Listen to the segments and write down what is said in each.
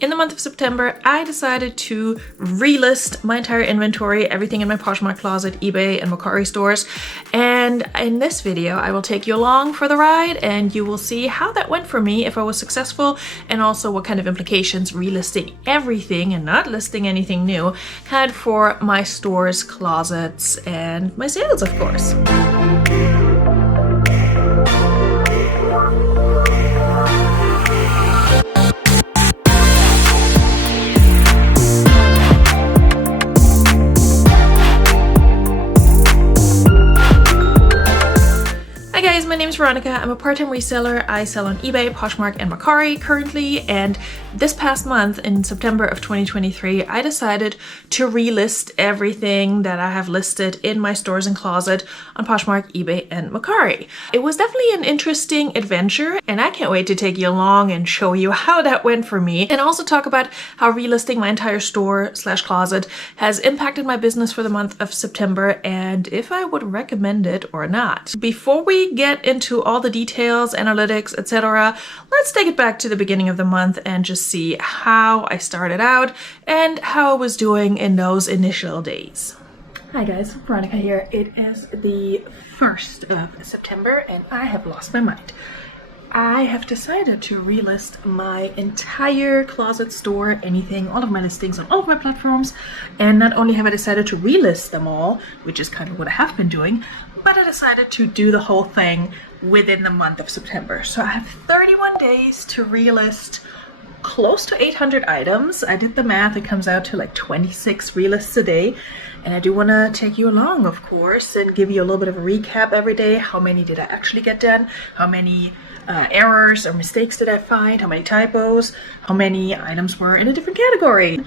In the month of September, I decided to relist my entire inventory, everything in my Poshmark closet, eBay, and Mercari stores. And in this video, I will take you along for the ride and you will see how that went for me, if I was successful, and also what kind of implications relisting everything and not listing anything new had for my stores, closets, and my sales, of course. My name is Veronika. I'm a part-time reseller. I sell on eBay, Poshmark, and Mercari currently, and this past month in September of 2023 I decided to relist everything that I have listed in my stores and closet on Poshmark, eBay, and Mercari. It was definitely an interesting adventure and I can't wait to take you along and show you how that went for me, and also talk about how relisting my entire store / closet has impacted my business for the month of September and if I would recommend it or not. Before we get into all the details, analytics, etc., let's take it back to the beginning of the month and just see how I started out and how I was doing in those initial days. Hi guys, Veronika here. It is the 1st of September and I have lost my mind. I have decided to relist my entire closet, store, anything, all of my listings on all of my platforms. And not only have I decided to relist them all, which is kind of what I have been doing, but I decided to do the whole thing within the month of September. So I have 31 days to relist close to 800 items. I did the math, it comes out to like 26 relists a day. And I do want to take you along, of course, and give you a little bit of a recap every day. How many did I actually get done? How many errors or mistakes did I find? How many typos? How many items were in a different category?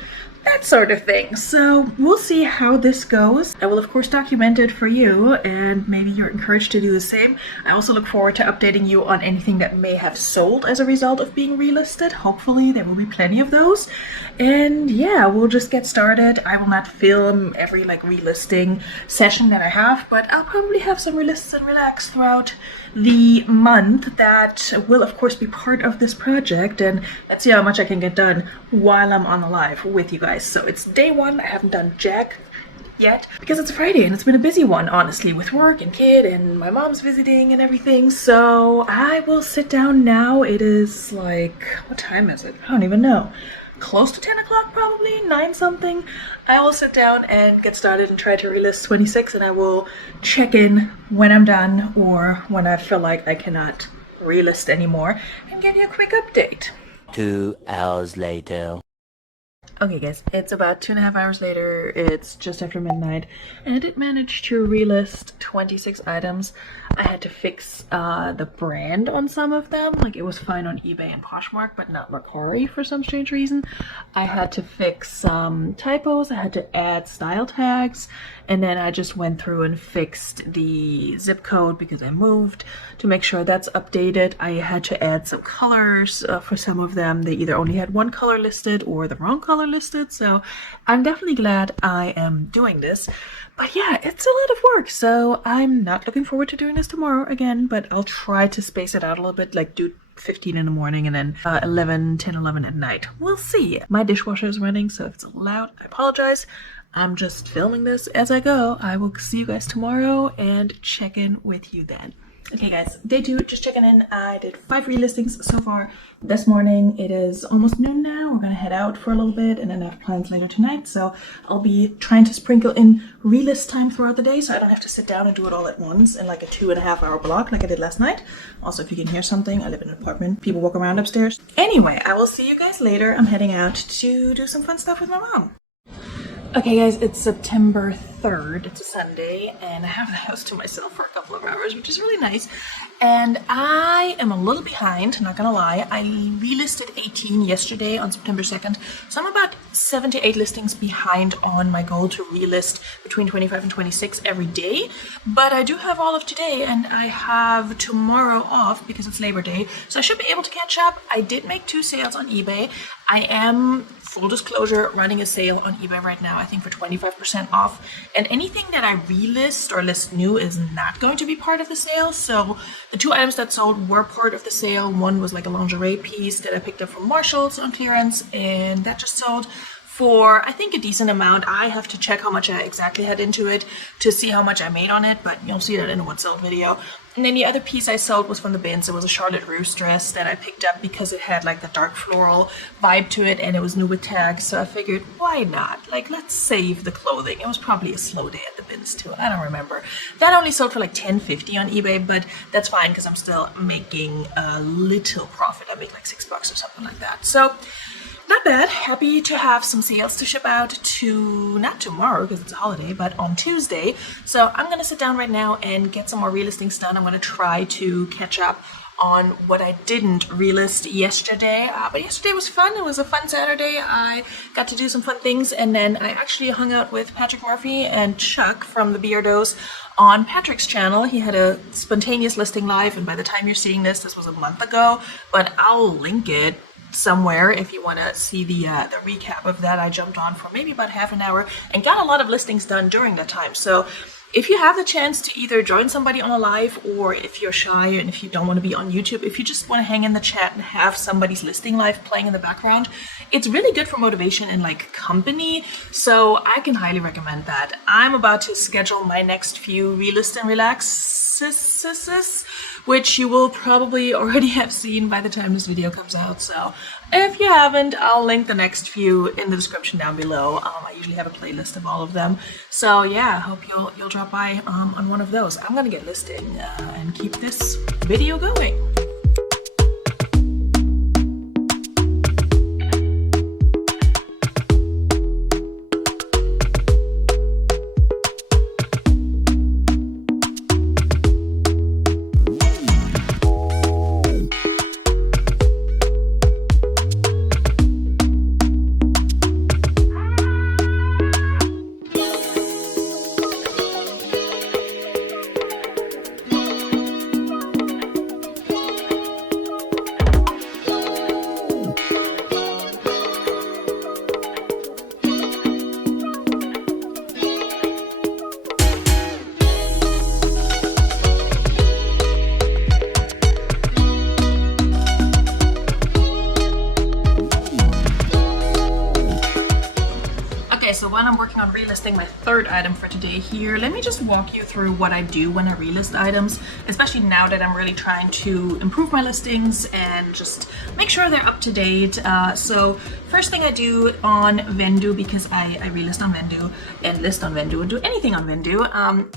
That sort of thing. So we'll see how this goes. I will of course document it for you and maybe you're encouraged to do the same. I also look forward to updating you on anything that may have sold as a result of being relisted. Hopefully there will be plenty of those. And yeah, we'll just get started. I will not film every relisting session that I have, but I'll probably have some relists and relax throughout the month that will of course be part of this project, and let's see how much I can get done while I'm on the live with you guys. So it's day one. I haven't done jack yet because it's a Friday and it's been a busy one, honestly, with work and kid and my mom's visiting and everything. So I will sit down now. It is like, what time is it? I don't even know. Close to 10 o'clock, probably 9 something. I will sit down and get started and try to relist 26, and I will check in when I'm done or when I feel like I cannot relist anymore and give you a quick update. 2 hours later. Okay guys, it's about 2.5 hours later. It's just after midnight and I did manage to relist 26 items. I had to fix the brand on some of them. Like, it was fine on eBay and Poshmark, but not Mercari for some strange reason. I had to fix some typos. I had to add style tags, and then I just went through and fixed the zip code because I moved to make sure that's updated. I had to add some colors for some of them. They either only had one color listed or the wrong color listed, so I'm definitely glad I am doing this. But yeah, it's a lot of work, so I'm not looking forward to doing this tomorrow again, but I'll try to space it out a little bit, like do 15 in the morning and then 10, 11 at night. We'll see. My dishwasher is running, so if it's loud, I apologize. I'm just filming this as I go. I will see you guys tomorrow and check in with you then. Okay guys, day 2, just checking in. I did 5 relistings so far this morning. It is almost noon now. We're gonna head out for a little bit and then I have plans later tonight. So I'll be trying to sprinkle in relist time throughout the day so I don't have to sit down and do it all at once in like a 2.5 hour block like I did last night. Also, if you can hear something, I live in an apartment. People walk around upstairs. Anyway, I will see you guys later. I'm heading out to do some fun stuff with my mom. Okay guys, it's September 3rd, it's a Sunday, and I have the house to myself for a couple of hours, which is really nice. And I am a little behind, not gonna lie. I relisted 18 yesterday on September 2nd, so I'm about 7 to 8 listings behind on my goal to relist between 25 and 26 every day. But I do have all of today, and I have tomorrow off because it's Labor Day, so I should be able to catch up. I did make 2 sales on eBay. I am, full disclosure, running a sale on eBay right now, I think for 25% off. And anything that I relist or list new is not going to be part of the sale. So The two items that sold were part of the sale. One was like a lingerie piece that I picked up from Marshall's on clearance, and that just sold for, I think, a decent amount. I have to check how much I exactly had into it to see how much I made on it, but you'll see that in a what sold video. And then the other piece I sold was from the bins. It was a Charlotte Russe dress that I picked up because it had like the dark floral vibe to it and it was new with tags. So I figured, why not? Like, let's save the clothing. It was probably a slow day at the bins too. I don't remember. That only sold for like $10.50 on eBay, but that's fine because I'm still making a little profit. I made like $6 or something like that. So not bad. Happy to have some sales to ship out to, not tomorrow because it's a holiday, but on Tuesday. So I'm going to sit down right now and get some more relistings done. I'm going to try to catch up on what I didn't relist yesterday. But yesterday was fun. It was a fun Saturday. I got to do some fun things, and then I actually hung out with Patrick Murphy and Chuck from the Beardos on Patrick's channel. He had a spontaneous listing live, and by the time you're seeing this, this was a month ago, but I'll link it somewhere if you want to see the recap of that. I jumped on for maybe about half an hour and got a lot of listings done during that time. So if you have the chance to either join somebody on a live, or if you're shy and if you don't want to be on YouTube, if you just want to hang in the chat and have somebody's listing live playing in the background, it's really good for motivation and like company. So I can highly recommend that. I'm about to schedule my next few relist and relaxes, which you will probably already have seen by the time this video comes out. So if you haven't, I'll link the next few in the description down below. I usually have a playlist of all of them. So yeah, I hope you'll drop by on one of those. I'm gonna get listing and keep this video going. So while I'm working on relisting my third item for today here, let me just walk you through what I do when I relist items, especially now that I'm really trying to improve my listings and just make sure they're up to date. So first thing I do on Vendoo, because I relist on Vendoo and list on Vendoo and do anything on Vendoo,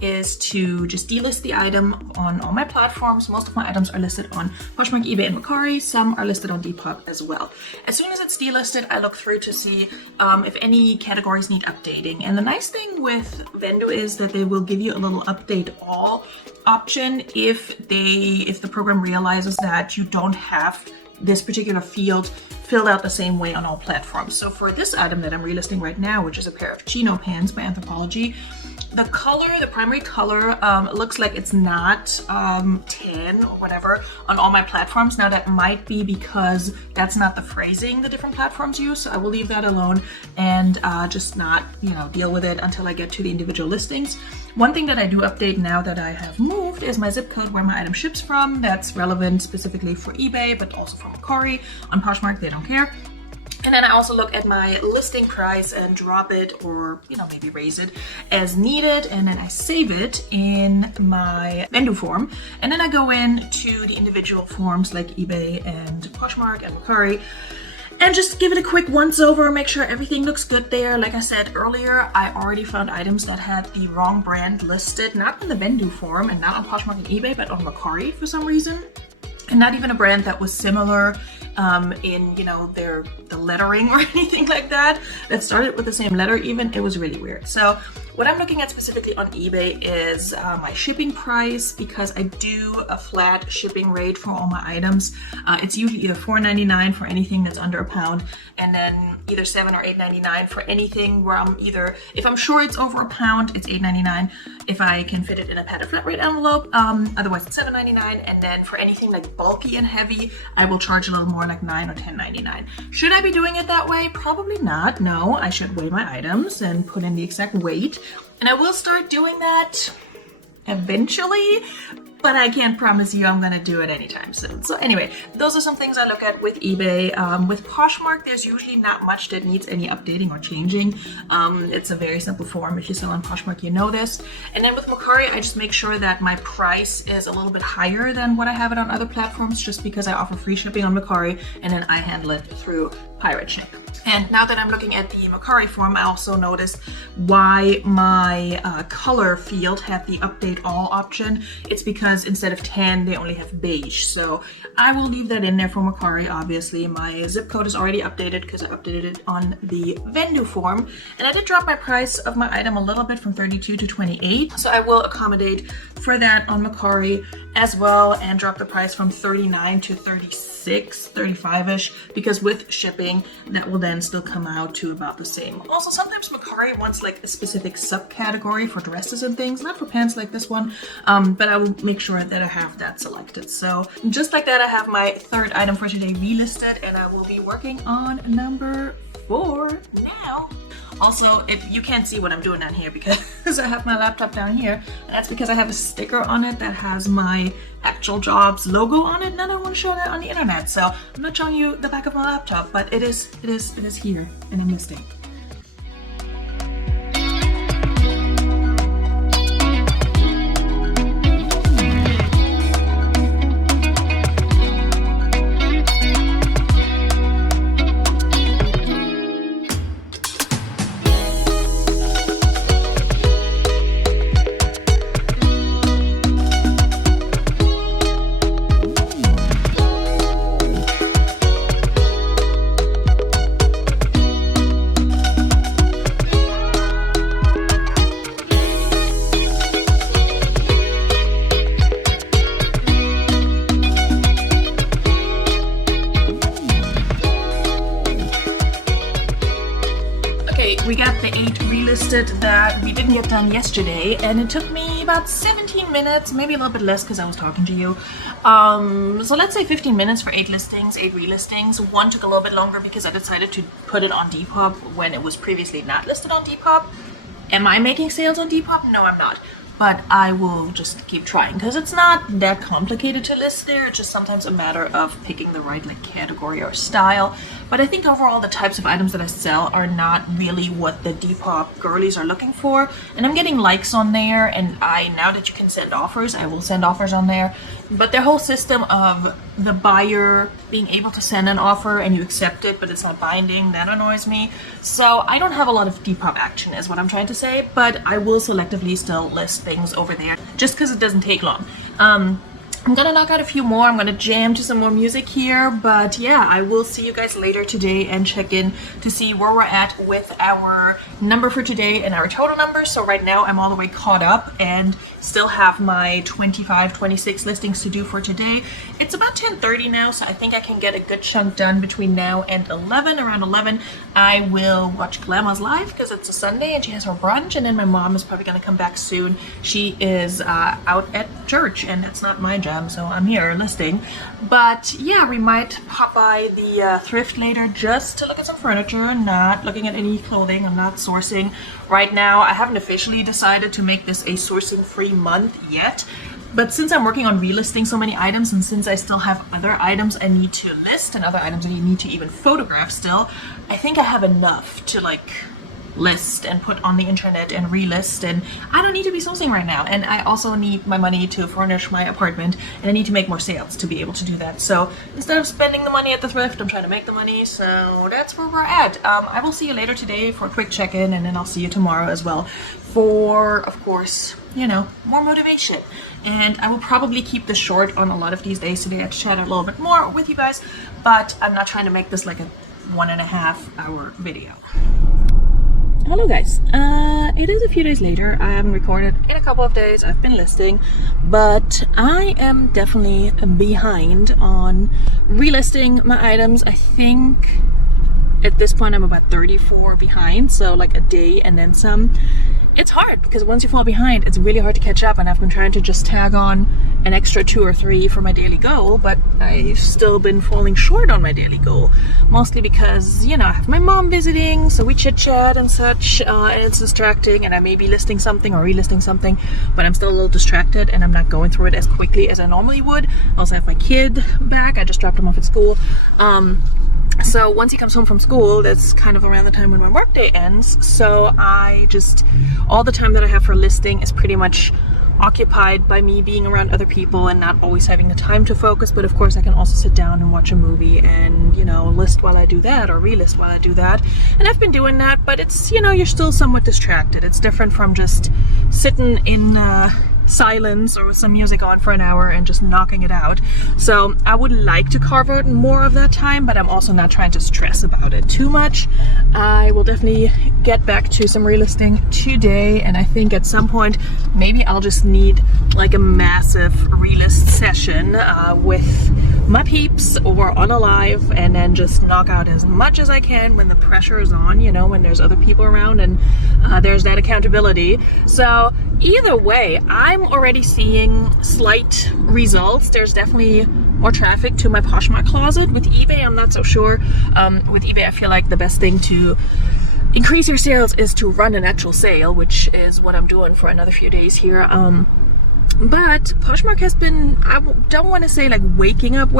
is to just delist the item on all my platforms. Most of my items are listed on Poshmark, eBay, and Mercari. Some are listed on Depop as well. As soon as it's delisted, I look through to see if any categories need updating. And the nice thing with Vendoo is that they will give you a little update all option if the program realizes that you don't have this particular field filled out the same way on all platforms. So for this item that I'm relisting right now, which is a pair of chino pants by Anthropologie, the color, the primary color, looks like it's not tan or whatever on all my platforms. Now that might be because that's not the phrasing the different platforms use, so I will leave that alone and just not, deal with it until I get to the individual listings. One thing that I do update now that I have moved is my zip code where my item ships from. That's relevant specifically for eBay, but also for Mercari. On Poshmark, they don't care. And then I also look at my listing price and drop it, or maybe raise it as needed, and then I save it in my Vendoo form. And then I go into the individual forms like eBay and Poshmark and Mercari and just give it a quick once over, make sure everything looks good there. Like I said earlier, I already found items that had the wrong brand listed, not in the Vendoo form and not on Poshmark and eBay, but on Mercari for some reason. And not even a brand that was similar in the lettering or anything like that started with the same letter even. It was really weird. So what I'm looking at specifically on eBay is my shipping price, because I do a flat shipping rate for all my items. It's usually either $4.99 for anything that's under £1, and then either $7 or $8.99 for anything where if I'm sure it's over £1, it's $8.99 if I can fit it in a padded flat rate envelope. Otherwise it's $7.99, and then for anything like bulky and heavy, I will charge a little more, like $9 or $10.99. Should I be doing it that way? Probably not. No, I should weigh my items and put in the exact weight. And I will start doing that eventually, but I can't promise you I'm gonna do it anytime soon. So anyway, those are some things I look at with eBay. With Poshmark, there's usually not much that needs any updating or changing. It's a very simple form. If you sell on Poshmark, you know this. And then with Mercari, I just make sure that my price is a little bit higher than what I have it on other platforms, just because I offer free shipping on Mercari, and then I handle it through Pirate Ship. And now that I'm looking at the Mercari form, I also noticed why my color field had the update all option. It's because instead of tan, they only have beige. So I will leave that in there for Mercari, obviously. My zip code is already updated because I updated it on the vendor form. And I did drop my price of my item a little bit from 32 to 28. So I will accommodate for that on Mercari as well, and drop the price from 39 to 36, 35-ish, because with shipping, that will then still come out to about the same. Also, sometimes Mercari wants like a specific subcategory for dresses and things, not for pants like this one, but I will make sure that I have that selected. So just like that, I have my third item for today relisted, and I will be working on number 4 now. Also, if you can't see what I'm doing down here because I have my laptop down here, and that's because I have a sticker on it that has my actual job's logo on it, and I don't want to show that on the internet. So I'm not showing you the back of my laptop, but it is here, and I'm listing. We got the 8 relisted that we didn't get done yesterday, and it took me about 17 minutes, maybe a little bit less because I was talking to you. So let's say 15 minutes for 8 listings, 8 relistings. One took a little bit longer because I decided to put it on Depop when it was previously not listed on Depop. Am I making sales on Depop? No, I'm not. But I will just keep trying because it's not that complicated to list there. It's just sometimes a matter of picking the right like category or style. But I think overall the types of items that I sell are not really what the Depop girlies are looking for. And I'm getting likes on there, and now that you can send offers, I will send offers on there. But their whole system of the buyer being able to send an offer and you accept it, but it's not binding, that annoys me. So I don't have a lot of Depop action is what I'm trying to say, but I will selectively still list things over there just because it doesn't take long. I'm gonna knock out a few more. I'm gonna jam to some more music here, but yeah, I will see you guys later today and check in to see where we're at with our number for today and our total number. So right now I'm all the way caught up and still have my 26 listings to do for today. It's about 10:30 now, so I think I can get a good chunk done between now and 11. Around 11, I will watch Glamour's live because it's a Sunday and she has her brunch, and then my mom is probably gonna come back soon. She is out at church, and it's not my job, so I'm here listing. But yeah, we might pop by the thrift later just to look at some furniture, not looking at any clothing. I'm not sourcing right now. I haven't officially decided to make this a sourcing free month yet, but since I'm working on relisting so many items, and since I still have other items I need to list and other items I need to even photograph still, I think I have enough to like list and put on the internet and relist, and I don't need to be sourcing right now. And I also need my money to furnish my apartment, and I need to make more sales to be able to do that. So instead of spending the money at the thrift, I'm trying to make the money. So that's where we're at. I will see you later today for a quick check-in, and then I'll see you tomorrow as well for, of course, you know, more motivation. And I will probably keep this short on a lot of these days today. I chat a little bit more with you guys, but I'm not trying to make this like a 1.5 hour video. Hello guys, it is a few days later. I haven't recorded in a couple of days. I've been listing, but I am definitely behind on relisting my items. I think at this point I'm about 34 behind, so like a day and then some. It's hard because once you fall behind, it's really hard to catch up, and I've been trying to just tag on an extra 2 or 3 for my daily goal, but I've still been falling short on my daily goal, mostly because, you know, I have my mom visiting, so we chit chat and such, and it's distracting, and I may be listing something or relisting something, but I'm still a little distracted and I'm not going through it as quickly as I normally would. I also have my kid back. I just dropped him off at school. So once he comes home from school, that's kind of around the time when my workday ends. So all the time that I have for listing is pretty much occupied by me being around other people and not always having the time to focus. But of course I can also sit down and watch a movie and, you know, list while I do that or relist while I do that. And I've been doing that, but it's, you know, you're still somewhat distracted. It's different from just sitting in silence or with some music on for an hour and just knocking it out. So I would like to carve out more of that time, but I'm also not trying to stress about it too much. I will definitely get back to some relisting today, and I think at some point maybe I'll just need like a massive relist session with my peeps or on a live, and then just knock out as much as I can when the pressure is on, you know, when there's other people around and there's that accountability. So either way, I'm already seeing slight results. There's definitely more traffic to my Poshmark closet. With eBay, I'm not so sure. With eBay, I feel like the best thing to increase your sales is to run an actual sale, which is what I'm doing for another few days here. But Poshmark has been, I don't want to say like waking up,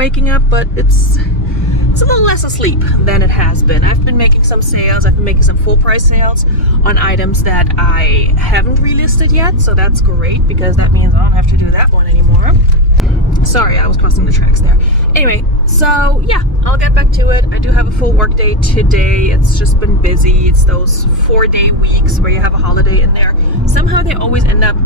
but it's a little less asleep than it has been. I've been making some sales. I've been making some full price sales on items that I haven't relisted yet. So that's great because that means I don't have to do that one anymore. Sorry, I was crossing the tracks there. Anyway, so yeah, I'll get back to it. I do have a full work day today. It's just been busy. It's those 4-day weeks where you have a holiday in there. Somehow they always end up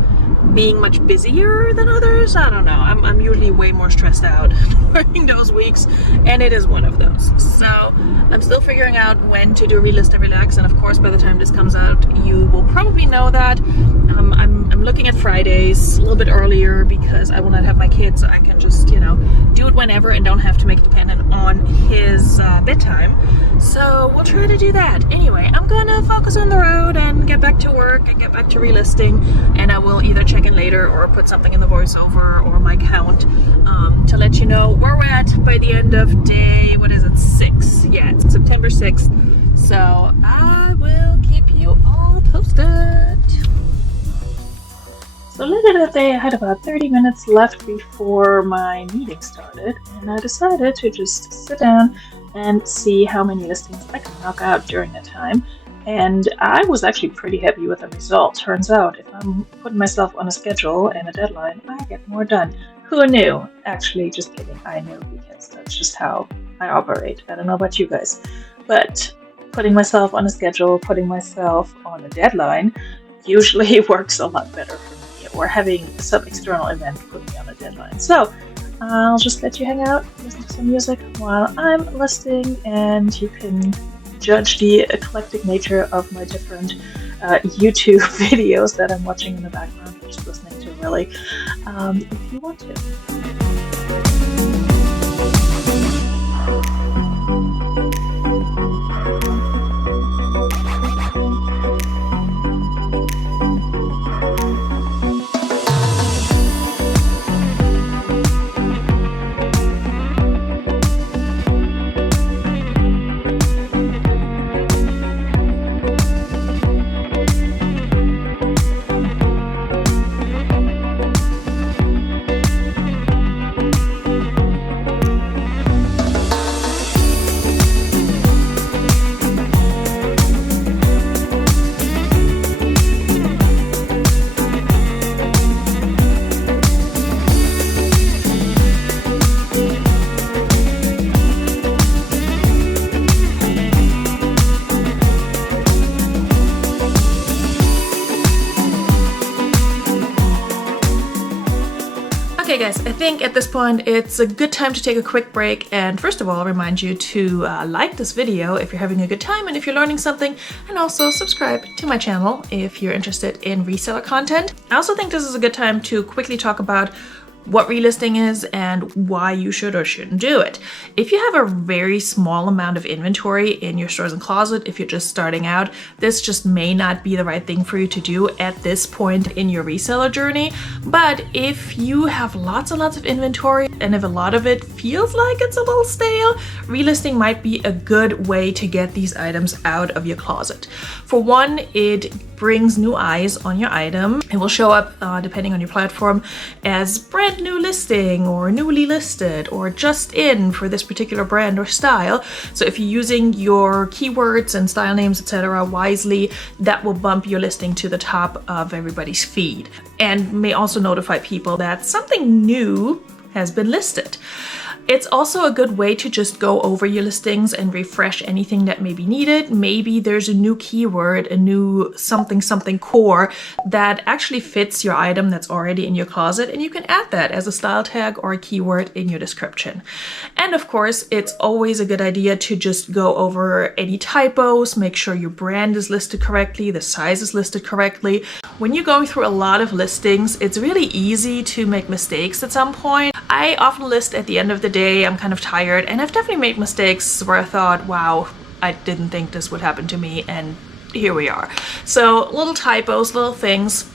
being much busier than others. I don't know. I'm usually way more stressed out during those weeks, and it is one of those. So I'm still figuring out when to do relist and relax, and of course by the time this comes out you will probably know that. I'm looking at Fridays a little bit earlier because I will not have my kids, so I can just, you know, do it whenever and don't have to make it dependent on his bedtime. So we'll try to do that. Anyway, I'm gonna focus on the road and get back to work and get back to relisting, and I will either check in later or put something in the voiceover or my count to let you know where we're at by the end of day, what is it, 6? Yeah, it's September 6th. So I will keep you all posted. So later that day I had about 30 minutes left before my meeting started, and I decided to just sit down and see how many listings I could knock out during the time. And I was actually pretty happy with the result. Turns out if I'm putting myself on a schedule and a deadline, I get more done. Who knew? Actually, just kidding. I knew, because that's just how I operate. I don't know about you guys. But putting myself on a schedule, putting myself on a deadline usually works a lot better for me, or having some external event put me on a deadline. So I'll just let you hang out, listen to some music while I'm listing, and you can judge the eclectic nature of my different YouTube videos that I'm watching in the background, or just listening to, really, if you want to. Okay guys, I think at this point it's a good time to take a quick break, and first of all remind you to like this video if you're having a good time and if you're learning something, and also subscribe to my channel if you're interested in reseller content. I also think this is a good time to quickly talk about what relisting is and why you should or shouldn't do it. If you have a very small amount of inventory in your stores and closet, if you're just starting out, this just may not be the right thing for you to do at this point in your reseller journey. But if you have lots and lots of inventory and if a lot of it feels like it's a little stale, relisting might be a good way to get these items out of your closet. For one, it brings new eyes on your item. It will show up, depending on your platform, as brand new listing or newly listed or just in for this particular brand or style. So if you're using your keywords and style names, etc. wisely, that will bump your listing to the top of everybody's feed and may also notify people that something new has been listed. It's also a good way to just go over your listings and refresh anything that may be needed. Maybe there's a new keyword, a new something core that actually fits your item that's already in your closet, and you can add that as a style tag or a keyword in your description. And of course, it's always a good idea to just go over any typos, make sure your brand is listed correctly, the size is listed correctly. When you're going through a lot of listings, it's really easy to make mistakes at some point. I often list at the end of the day. I'm kind of tired, and I've definitely made mistakes where I thought, wow, I didn't think this would happen to me, and here we are. So little typos, little things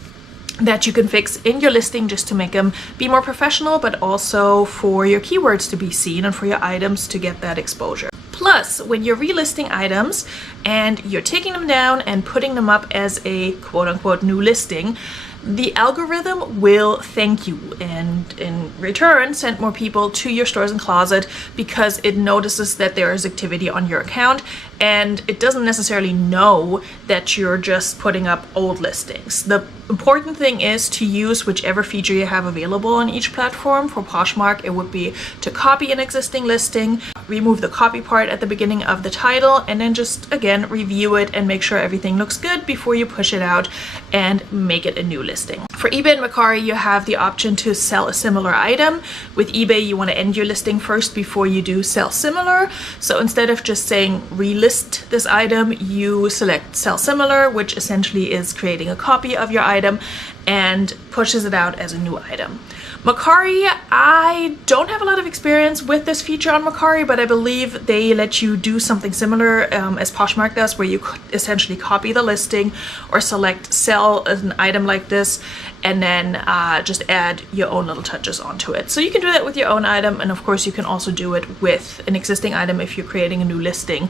that you can fix in your listing just to make them be more professional, but also for your keywords to be seen and for your items to get that exposure. Plus, when you're relisting items and you're taking them down and putting them up as a quote-unquote new listing, the algorithm will thank you and in return send more people to your stores and closet because it notices that there is activity on your account, and it doesn't necessarily know that you're just putting up old listings. The important thing is to use whichever feature you have available on each platform. For Poshmark, it would be to copy an existing listing, remove the copy part at the beginning of the title, and then just again review it and make sure everything looks good before you push it out and make it a new listing. For eBay and Mercari, you have the option to sell a similar item. With eBay, you want to end your listing first before you do sell similar. So instead of just saying relist this item, you select sell similar, which essentially is creating a copy of your item and pushes it out as a new item. Mercari, I don't have a lot of experience with this feature on Mercari, but I believe they let you do something similar as Poshmark does, where you essentially copy the listing or select sell an item like this and then just add your own little touches onto it. So you can do that with your own item, and of course you can also do it with an existing item if you're creating a new listing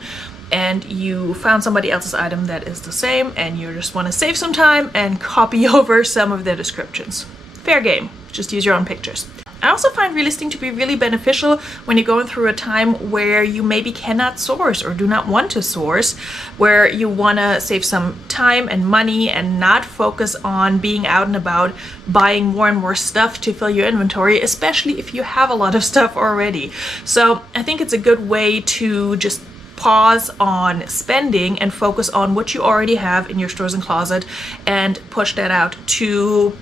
and you found somebody else's item that is the same and you just want to save some time and copy over some of their descriptions. Fair game. Just use your own pictures. I also find relisting to be really beneficial when you're going through a time where you maybe cannot source or do not want to source, where you want to save some time and money and not focus on being out and about buying more and more stuff to fill your inventory, especially if you have a lot of stuff already. So I think it's a good way to just pause on spending and focus on what you already have in your stores and closet and push that out to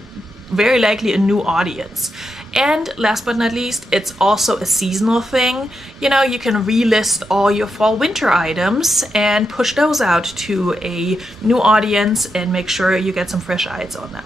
very likely a new audience. And last but not least, it's also a seasonal thing. You know, you can relist all your fall winter items and push those out to a new audience and make sure you get some fresh eyes on them.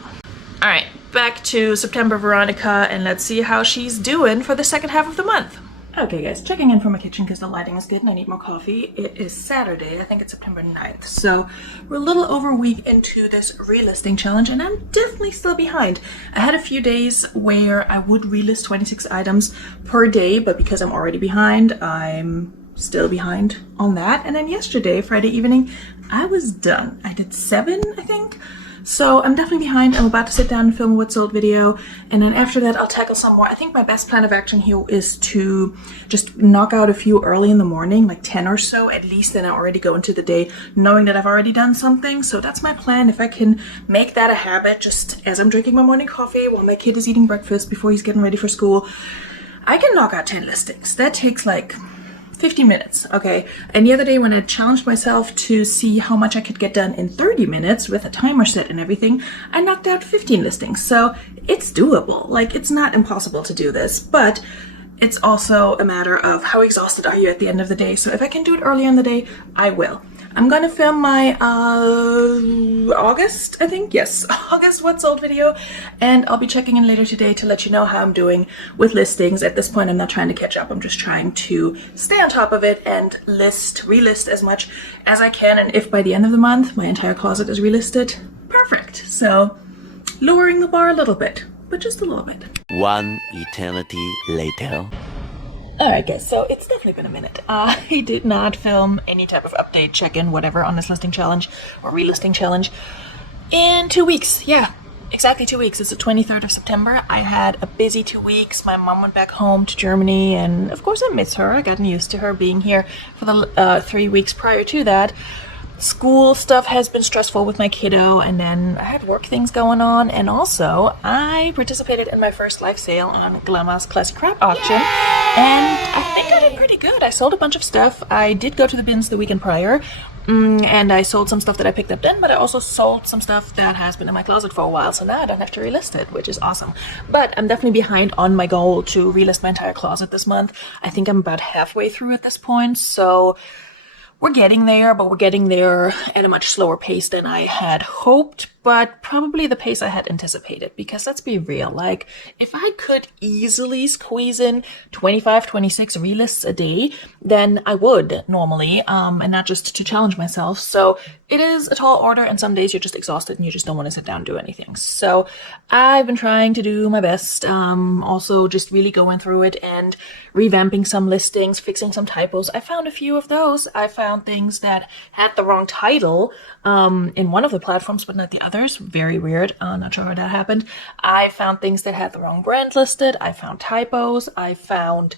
All right, back to September Veronika, and let's see how she's doing for the second half of the month. Okay guys, checking in from my kitchen because the lighting is good and I need more coffee. It is Saturday, I think it's September 9th. So we're a little over a week into this relisting challenge and I'm definitely still behind. I had a few days where I would relist 26 items per day, but because I'm already behind, I'm still behind on that. And then yesterday, Friday evening, I was done. I did 7, I think. So I'm definitely behind. I'm about to sit down and film a what's sold video, and then after that I'll tackle some more. I think my best plan of action here is to just knock out a few early in the morning, like 10 or so at least, and I already go into the day knowing that I've already done something. So that's my plan. If I can make that a habit, just as I'm drinking my morning coffee while my kid is eating breakfast before he's getting ready for school, I can knock out 10 listings. That takes like 15 minutes, okay? And the other day when I challenged myself to see how much I could get done in 30 minutes with a timer set and everything, I knocked out 15 listings. So it's doable. Like, it's not impossible to do this, but it's also a matter of how exhausted are you at the end of the day. So if I can do it earlier in the day, I will. I'm gonna film my August, I think, yes, August what sold video, and I'll be checking in later today to let you know how I'm doing with listings. At this point, I'm not trying to catch up. I'm just trying to stay on top of it and relist as much as I can. And if by the end of the month my entire closet is relisted, perfect. So lowering the bar a little bit, but just a little bit. One eternity later. Alright guys, so it's definitely been a minute. I did not film any type of update, check-in, whatever on this listing challenge or relisting challenge in 2 weeks. Yeah, exactly 2 weeks. It's the 23rd of September. I had a busy 2 weeks. My mom went back home to Germany, and of course I miss her. I gotten used to her being here for the 3 weeks prior to that. School stuff has been stressful with my kiddo, and then I had work things going on, and also I participated in my first live sale on Glamour's Classic Crap auction. Yay! And I think I did pretty good. I sold a bunch of stuff. I did go to the bins the weekend prior, and I sold some stuff that I picked up then, but I also sold some stuff that has been in my closet for a while, so now I don't have to relist it, which is awesome. But I'm definitely behind on my goal to relist my entire closet this month. I think I'm about halfway through at this point, so we're getting there, but we're getting there at a much slower pace than I had hoped, but probably the pace I had anticipated, because let's be real, like, if I could easily squeeze in 25, 26 relists a day, then I would normally, and not just to challenge myself. So it is a tall order, and some days you're just exhausted and you just don't want to sit down and do anything. So I've been trying to do my best, also just really going through it and revamping some listings, fixing some typos. I found a few of those. I found things that had the wrong title in one of the platforms, but not the others. Very weird. Not sure how that happened. I found things that had the wrong brand listed. I found typos. I found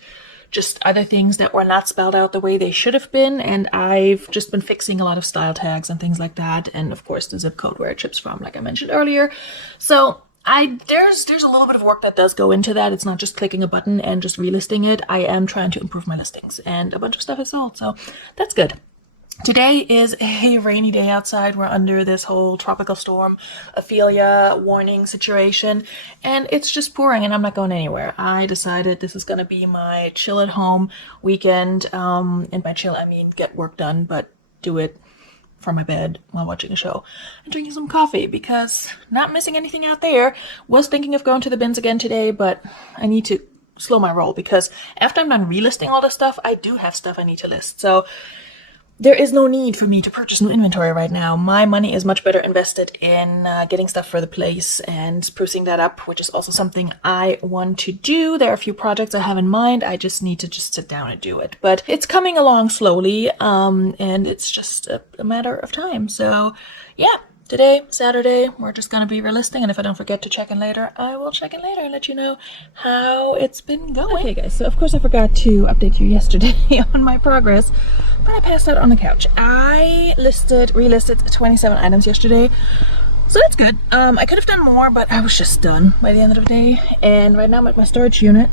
just other things that were not spelled out the way they should have been, and I've just been fixing a lot of style tags and things like that, and of course the zip code where it ships from, like I mentioned earlier. So there's a little bit of work that does go into that. It's not just clicking a button and just relisting it. I am trying to improve my listings, and a bunch of stuff is sold, so that's good. Today is a rainy day outside. We're under this whole tropical storm, Ophelia warning situation, and it's just pouring, and I'm not going anywhere. I decided this is going to be my chill at home weekend, and by chill I mean get work done, but do it from my bed while watching a show and drinking some coffee, because not missing anything out there. Was thinking of going to the bins again today, but I need to slow my roll, because after I'm done relisting all this stuff, I do have stuff I need to list. So there is no need for me to purchase new inventory right now. My money is much better invested in getting stuff for the place and sprucing that up, which is also something I want to do. There are a few projects I have in mind. I just need to just sit down and do it. But it's coming along slowly, and it's just a matter of time. So yeah, today, Saturday, we're just going to be relisting, and if I don't forget to check in later, I will check in later and let you know how it's been going. Okay guys, so of course I forgot to update you yesterday on my progress, but I passed out on the couch. I relisted 27 items yesterday, so that's good. I could have done more, but I was just done by the end of the day, and right now I'm at my storage unit.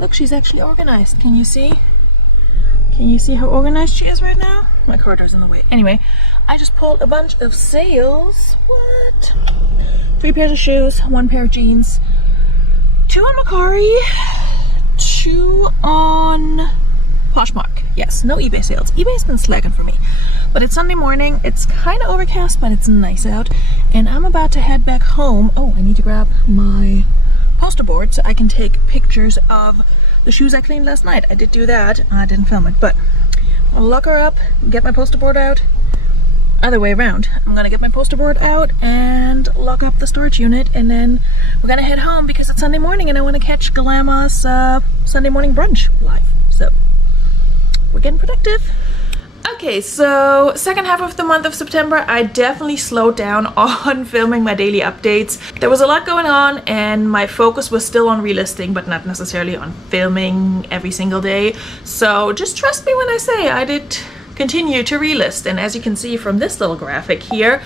Look, she's actually organized. Can you see? Can you see how organized she is right now? My corridor's in the way. Anyway, I just pulled a bunch of sales. What? 3 pairs of shoes, 1 pair of jeans, 2 on Macari, 2 on Poshmark. Yes, no eBay sales. eBay's been slacking for me. But it's Sunday morning. It's kind of overcast, but it's nice out. And I'm about to head back home. Oh, I need to grab my poster board so I can take pictures of the shoes I cleaned last night. I did do that. I didn't film it, but I'll lock her up, get my poster board out. Other way around. I'm gonna get my poster board out and lock up the storage unit, and then we're gonna head home because it's Sunday morning and I want to catch Galama's Sunday morning brunch live. So we're getting productive. Okay, so second half of the month of September, I definitely slowed down on filming my daily updates. There was a lot going on, and my focus was still on relisting, but not necessarily on filming every single day. So just trust me when I say I did continue to relist. And as you can see from this little graphic here,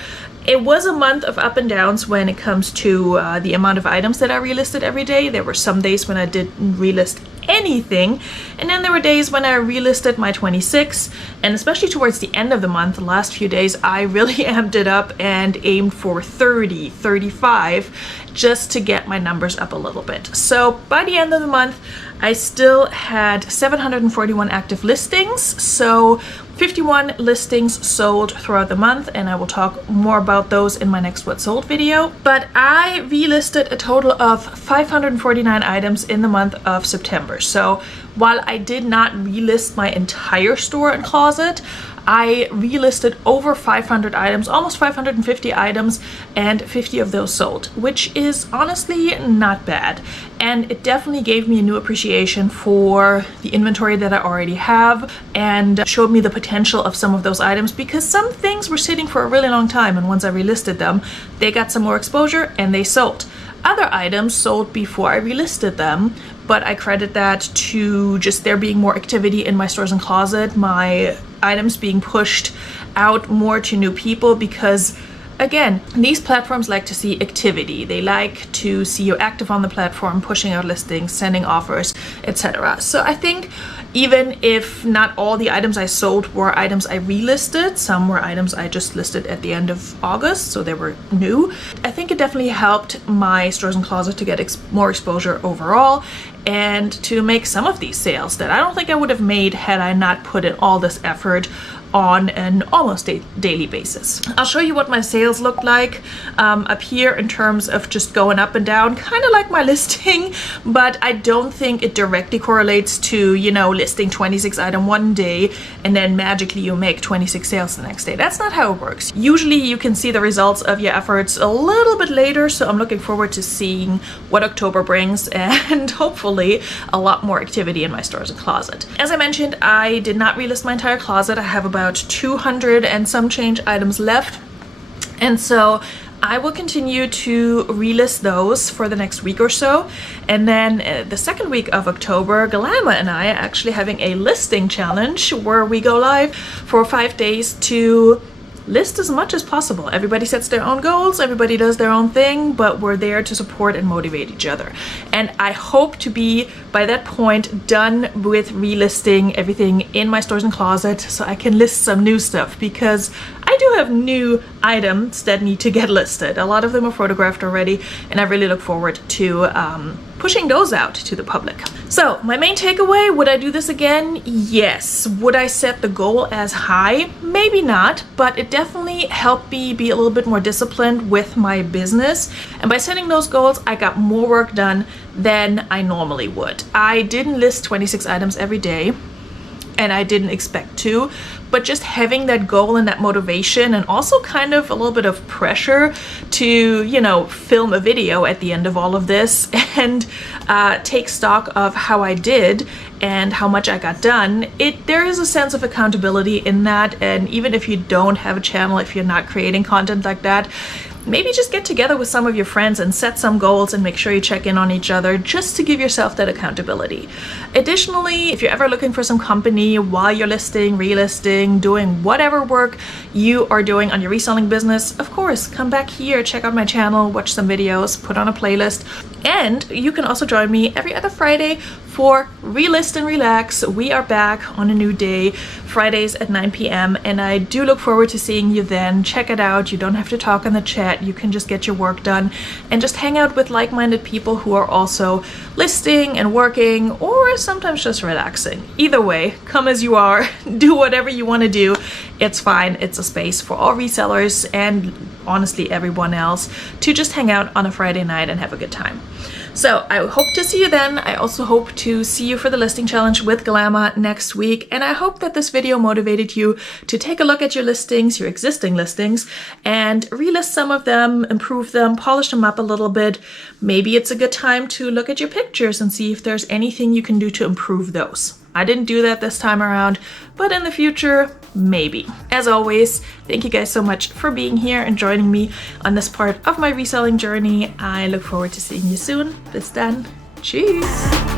it was a month of up and downs when it comes to the amount of items that I relisted every day. There were some days when I didn't relist anything, and then there were days when I relisted my 26, and especially towards the end of the month, the last few days, I really amped it up and aimed for 30, 35 just to get my numbers up a little bit. So by the end of the month, I still had 741 active listings, so 51 listings sold throughout the month, and I will talk more about those in my next What Sold video. But I relisted a total of 549 items in the month of September. So while I did not relist my entire store and closet, I relisted over 500 items, almost 550 items, and 50 of those sold, which is honestly not bad. And it definitely gave me a new appreciation for the inventory that I already have and showed me the potential of some of those items, because some things were sitting for a really long time, and once I relisted them, they got some more exposure and they sold. Other items sold before I relisted them, but I credit that to just there being more activity in my stores and closet, my items being pushed out more to new people, because again, these platforms like to see activity. They like to see you active on the platform, pushing out listings, sending offers, etc. So I think even if not all the items I sold were items I relisted, some were items I just listed at the end of August, so they were new. I think it definitely helped my stores and closet to get more exposure overall, and to make some of these sales that I don't think I would have made had I not put in all this effort on an almost daily basis. I'll show you what my sales look like up here in terms of just going up and down, kind of like my listing, but I don't think it directly correlates to, you know, listing 26 items one day and then magically you make 26 sales the next day. That's not how it works. Usually you can see the results of your efforts a little bit later, so I'm looking forward to seeing what October brings and hopefully a lot more activity in my stores and closet. As I mentioned, I did not relist my entire closet. I have about 200 and some change items left, and so I will continue to relist those for the next week or so. And then the second week of October, Galama and I are actually having a listing challenge where we go live for 5 days to list as much as possible. Everybody sets their own goals, everybody does their own thing, but we're there to support and motivate each other. And I hope to be, by that point, done with relisting everything in my stores and closet so I can list some new stuff, because I do have new items that need to get listed. A lot of them are photographed already, and I really look forward to pushing those out to the public. So my main takeaway, would I do this again? Yes. Would I set the goal as high? Maybe not, but it definitely helped me be a little bit more disciplined with my business. And by setting those goals, I got more work done than I normally would. I didn't list 26 items every day, and I didn't expect to, but just having that goal and that motivation, and also kind of a little bit of pressure to, you know, film a video at the end of all of this and take stock of how I did and how much I got done, there is a sense of accountability in that. And even if you don't have a channel, if you're not creating content like that, maybe just get together with some of your friends and set some goals and make sure you check in on each other, just to give yourself that accountability. Additionally, if you're ever looking for some company while you're listing, relisting, doing whatever work you are doing on your reselling business, of course, come back here, check out my channel, watch some videos, put on a playlist. And you can also join me every other Friday for Relist and Relax. We are back on a new day, Fridays at 9 p.m. and I do look forward to seeing you then. Check it out. You don't have to talk in the chat. You can just get your work done and just hang out with like-minded people who are also listing and working, or sometimes just relaxing. Either way, come as you are, do whatever you want to do. It's fine. It's a space for all resellers and honestly everyone else to just hang out on a Friday night and have a good time. So I hope to see you then. I also hope to see you for the listing challenge with Galama next week. And I hope that this video motivated you to take a look at your listings, your existing listings, and relist some of them, improve them, polish them up a little bit. Maybe it's a good time to look at your pictures and see if there's anything you can do to improve those. I didn't do that this time around, but in the future, maybe. As always, thank you guys so much for being here and joining me on this part of my reselling journey. I look forward to seeing you soon. Bis dann. Tschüss.